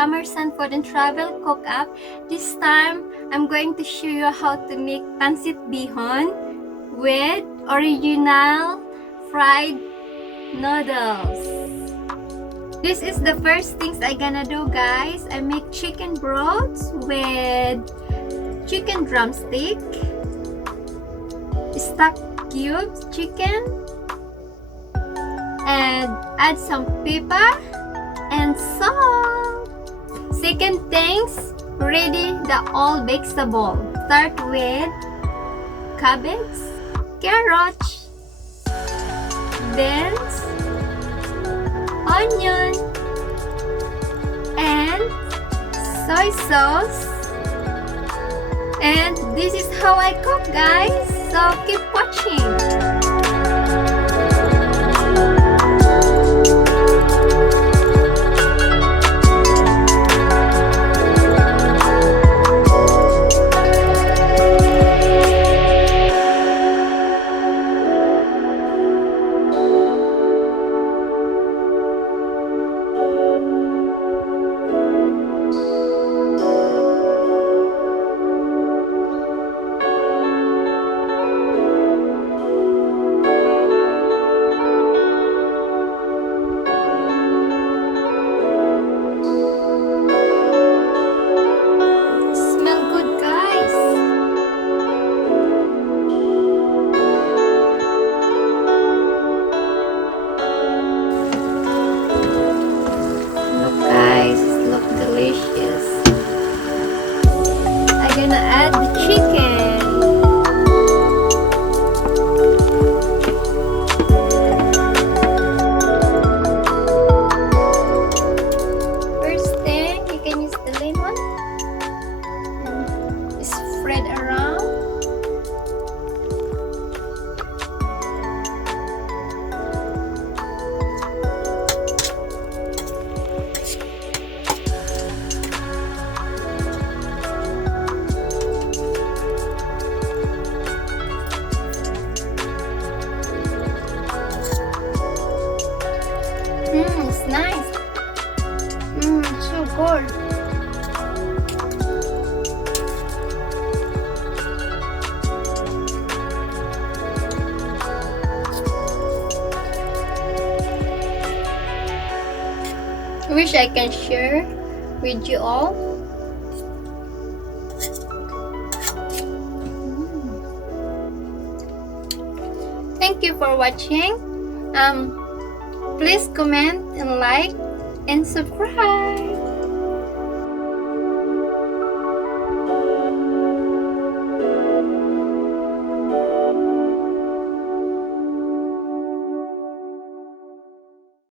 Farmer's Food and Travel Cook-Up. This time, I'm going to show you how to make Pancit Bihon with original fried noodles. This is the first things I gonna do, guys. I make chicken broths with chicken drumstick, stuck cubes chicken, and add some pepper and salt. Second things, ready the all vegetable. Start with cabbage, carrots, beans, onion, and soy sauce. And this is how I cook, guys. So keep watching. I'm gonna add the chicken. First thing, you can use the lemon and spread around. It's nice. So good. I wish I can share with you all. Thank you for watching. Please comment and like and subscribe.